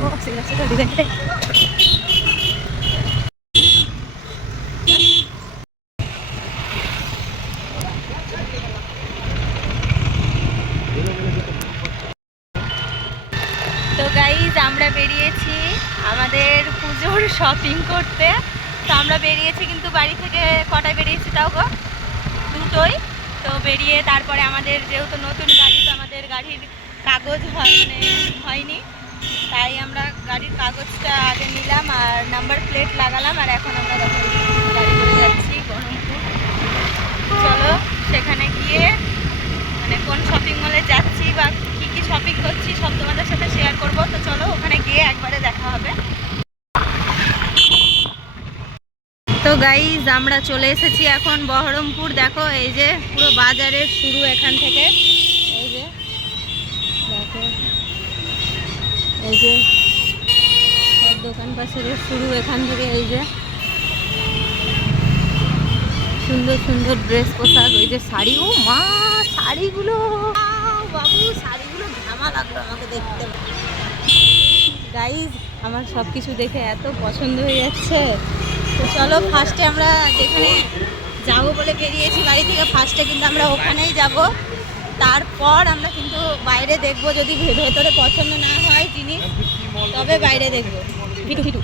তো গাইজ আমরা বেরিয়েছি আমাদের পুজোর শপিং করতে। তো আমরা বেরিয়েছি কিন্তু বাড়ি থেকে কটায় বেরিয়েছি তাও গো 2টোই। তো বেরিয়ে তারপরে আমাদের যেহেতু নতুন গাড়ি, তো আমাদের গাড়ির কাগজ হয়নি, তাই আমরা গাড়ির কাগজটা আগে নিলাম আর নাম্বার প্লেট লাগালাম। আর এখন আমরা গাড়ি করে যাচ্ছি বহরমপুর। চলো সেখানে গিয়ে কোন শপিং মলে যাচ্ছি বা কি কি শপিং করছি সব তোমাদের সাথে শেয়ার করব। তো চলো ওখানে গিয়ে একবারে দেখা হবে। তো গাইজ আমরা চলে এসেছি এখন বহরমপুর। দেখো এই যে পুরো বাজারের শুরু এখান থেকে, এই যে দেখো এই যে সব দোকান পাশের শুরু এখান থেকে। এই যে সুন্দর সুন্দর ড্রেস পোশাক, ওই যে শাড়ি, ও মা শাড়িগুলো, বাবু শাড়িগুলো ঘামা লাগলো আমাকে দেখতে। গাইজ আমার সব কিছু দেখে এত পছন্দ হয়ে যাচ্ছে। তো চলো ফার্স্টে আমরা যেখানে যাবো বলে বেরিয়েছি বাড়ি থেকে, ফার্স্টে কিন্তু আমরা ওখানেই যাব। তারপর আমরা কিন্তু বাইরে দেখব, যদি ভেতরে পছন্দ না হয় জিনিস তবে বাইরে দেখবো। ফিটু ফিটু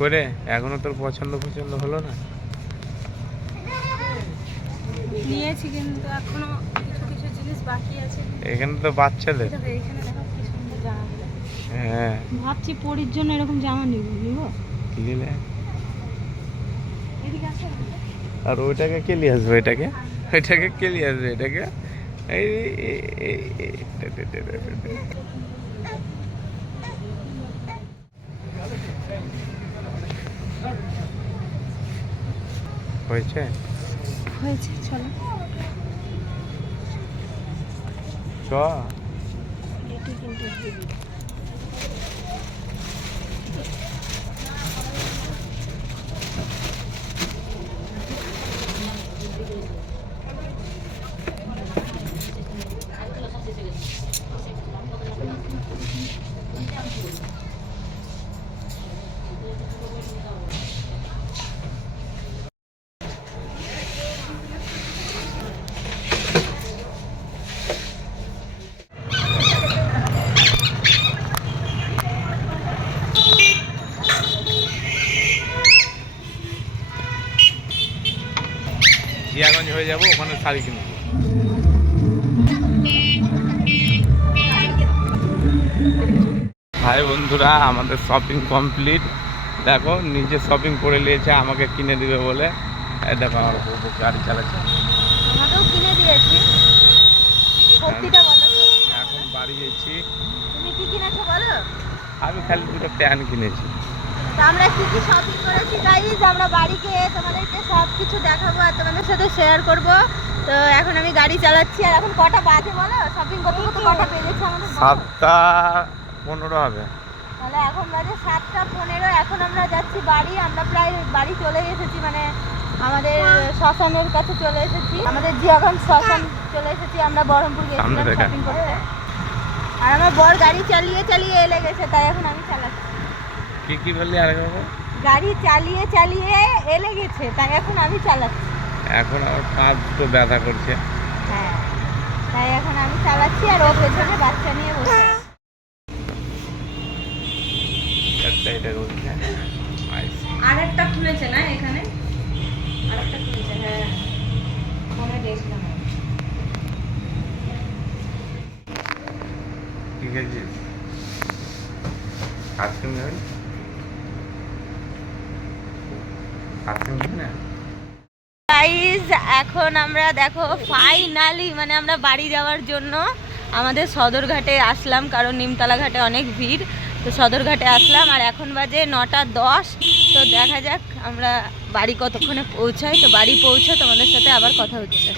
করে এখনো তোর পছন্দ হলো না? নিয়েছি কিন্তু এখনো কিছু কিছু জিনিস বাকি আছে। এখানে তো বাচ্চাদের, এখানে দেখো কি সুন্দর জামা। হ্যাঁ ভাবছি পরির জন্য এরকম জামা নিব কি নিলে? এদিকে আছে। আর ওইটাকে কে নিয়ে আসবে? এটাকে কে নিয়ে আসবে? এটাকে হয়েছে হয়েছে, চলো চ। জিয়াগঞ্জ হয়ে যাবো, ওখানে শাড়ি কিনবো। হাই বন্ধুরা, আমাদের শপিং কমপ্লিট। দেখো নিজে শপিং করে নিয়েছে, আমাকে কিনে দিবে বলে। দেখো আমার গাড়ি চালাচ্ছে। আমাকেও কিনে দিয়েছি। সত্যিটা বলো, এখন বাড়ি গেছি। তুমি কি কিনেছো বলো? আমি খালি দুটো প্যান্ট কিনেছি। তো আমরা কি কি শপিং করেছি গাইজ, আমরা বাড়ি গিয়ে তোমাদেরকে সব কিছু দেখাবো আর তোমাদের সাথে শেয়ার করব। তো এখন আমি গাড়ি চালাচ্ছি। আর এখন কটা বাজে বলো? শপিং করতে করতে কটা বেজেছে আমাদের? 7:15 হবে। তাহলে এখন বাজে 7:15। এখন আমরা যাচ্ছি বাড়ি। আমরা প্রায় বাড়ি চলে এসেছি, আমাদের শ্মশানের কাছে চলে এসেছি। আমাদের জিয়াগঞ্জ শ্মশান চলে এসেছি। আমরা বহরমপুর গেছিলাম শপিং করতে। আর আমার বর গাড়ি চালিয়ে চালিয়ে এলে গেছে, তাই এখন আমি চালাচ্ছি। কি বললি আরেকবার? গাড়ি চালিয়ে চালিয়ে এলে গেছে, তাই এখন আমি চালাচ্ছি। এখন আমার পা তো ব্যথা করছে। হ্যাঁ, তাই এখন আমি চালাচ্ছি আর ও পেছনে বাচ্চা নিয়ে বসে আছে। আরেকটা খুলেছে না এখানে? আরেকটা খুলেছে, হ্যাঁ ফোনে দেখলাম। ঠিক আছে, আইসক্রিম নেবেন? গাইস এখন আমরা দেখো ফাইনালি আমরা বাড়ি যাওয়ার জন্য আমাদের সদরঘাটে আসলাম, কারণ নিমতলা ঘাটে অনেক ভিড়। তো সদরঘাটে আসলাম আর এখন বাজে 9:10। তো দেখা যাক আমরা বাড়ি কতক্ষণে পৌঁছাই। তো বাড়ি পৌঁছে তোমাদের সাথে আবার কথা হচ্ছে।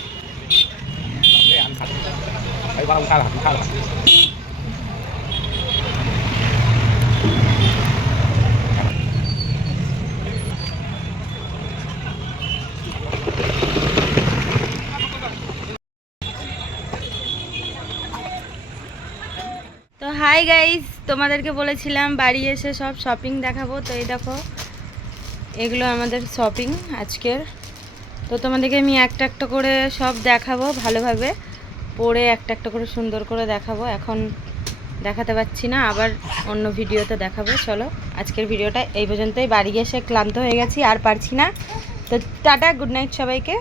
হাই গাইস, তোমাদেরকে বলেছিলাম বাড়ি এসে সব শপিং দেখাবো। তো এই দেখো, এগুলো আমাদের শপিং আজকের। তো তোমাদেরকে আমি একটা একটা করে সব দেখাবো, ভালোভাবে পরে একটা একটা করে সুন্দর করে দেখাবো। এখন দেখাতে পাচ্ছি না, আবার অন্য ভিডিওতে দেখাবো। চলো আজকের ভিডিওটা এই পর্যন্তই। বাড়ি এসে ক্লান্ত হয়ে গেছি, আর পারছি না। তো টাটা, গুড নাইট সবাইকে।